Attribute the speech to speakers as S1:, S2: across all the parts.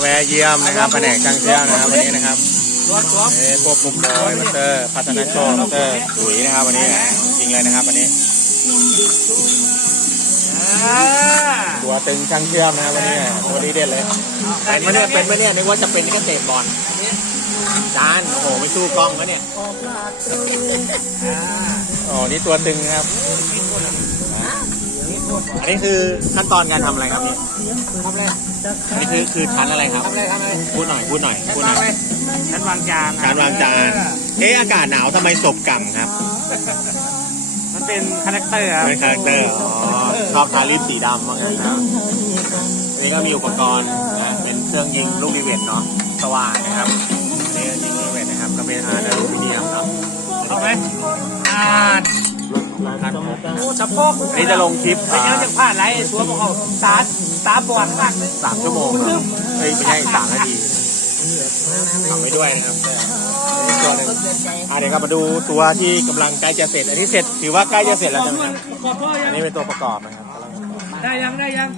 S1: แวะเยี่ยมนะครับแผนกช่างเชื่อมนะครับวันนี้นะครับควบคุมโดยมาสเตอร์พัฒนาโชคมาสเตอร์ถุยนะครับวันนี้จริงเลยนะครับวันนี้ตัวตึงช่างเชื่อมนะครับวันนี้ตัวดีเด่นเลยเป็นมาเนี่ยนึกว่าจะเป็นแค่เตะบอลจานโอ้โหไม่สู้กล้องแล้วเนี่ยอ๋อนี่ตัวตึงครับอันนี้คือขั้นตอนการทำอะไรครับนี่ทำอะไรอันนี้คือชั้นอะไรครับพูดหน่อย
S2: ชั้นวางจาน
S1: อากาศหนาวทำไมศพก่ำครับ
S2: มันเป็นคาแรคเตอร์ครับ
S1: เป็นคาแรคเตอร์ชอบทาลิปสีดำบ้างนะครับนี่ก็มีอุปกรณ์นะเป็นเครื่องยิงลูกรีเวทเนาะสว่างนะครับนี่ยิงลูกรีเวทนะครับก็เป็นอลูมิเนียมครับ
S2: เอาไหมโอ้สะโพก
S1: นี่จะลงคลิป
S2: ไม่งั้นจะพลาดไรชัวร์พวกเขาตาบอดมาก
S1: 3 ชั่วโมงไม่ใช่3 นาทีทำไว้ด้วยนะครับตัวหนึ่งเดี๋ยวครับมาดูตัวที่กำลังใกล้จะเสร็จอันนี้เสร็จถือว่าใกล้จะเสร็จแล้วใช่ไหมครับอันนี้เป็นตัวประกอบนะครับ
S2: ได้ยังได้แล้ว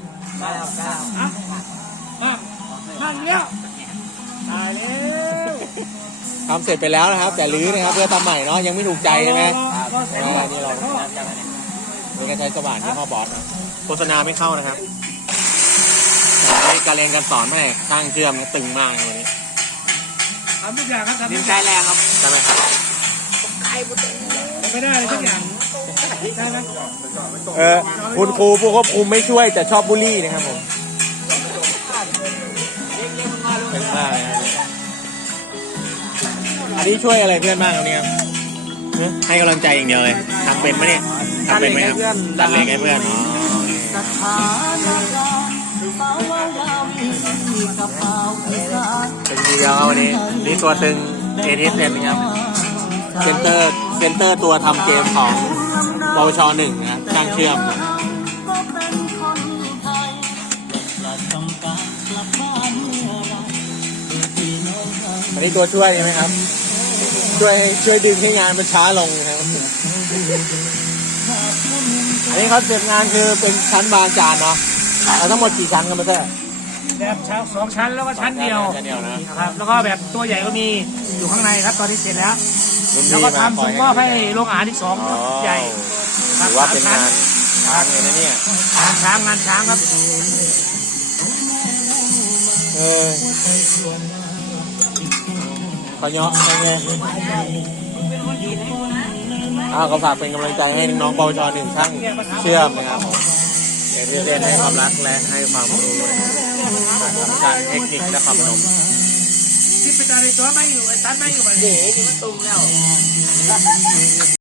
S2: นั่นเนี้ยได้แล้ว
S1: ทำเสร็จไปแล้วนะครับแต่รื้อนะครับเพื่อทำใหม่เนาะยังไม่ถูกใจใช่ไหมนี่เราใช้สว่านที่พ่อบอสโฆษณาไม่เข้านะครับการเรียนการสอนแม่ตั้งเชื่อมตึงมากเลยนี้
S2: ทำทุกอย่างครับ
S1: ดินใจแรงครับใช่ไหมครับ
S2: ไม่ได้เลยทุกอย่างได้ไหม
S1: คุณครูผู้ควบคุมไม่ช่วยแต่ชอบบูลลี่นะครับผมเป็นมากเลยอันนี้ช่วยอะไรเพื่อนบ้างครับเนี่ยให้กำลังใจอย่างเดียวเลยทำเป็นไหมเนี่ยทำเป็นไหมครับตัดเล็กให้เพื่อนเป็นดีแล้วครับวันนี้นี่ตัวตึงเอทิสเซนครับเซนเตอร์ตัวทำเกมของปวช.1นะครับช่างเชื่อมอันนี้ตัวช่วยใช่ไหมครับช่วยดึงให้งานมันช้าลงนะครับอันนี้เขาเสร็จงานคือเป็นชั้นบางจานเนาะแล้วทั้งหมดกี่ชั้นกันมาแท้
S2: แบบ2 ชั้นแล้วก็ชั้นเดียวนะครับแล้วก็แบบตัวใหญ่ก็มีอยู่ข้างในครับตอนนี้เสร็จแล้วแล้วก็ทำส่งมอบให้โรงอาหารที่2ใหญ่
S1: ถือว่าเป็นงานช้างเลยนะเนี่ย
S2: งานช้างครับ
S1: เขาเนาะยังไงก็ฝากเป็นกำลังใจให้น้องปวช.1ช่างเชื่อมนะครับเรียนให้ความรักและให้ความรู้นะครับทำการเทคนิคและความพนม
S2: ที่เป็นอะไรตัวไม่อยู่ไอ้ตันไม่อยู่แบบนี้มันตุ้มแล้ว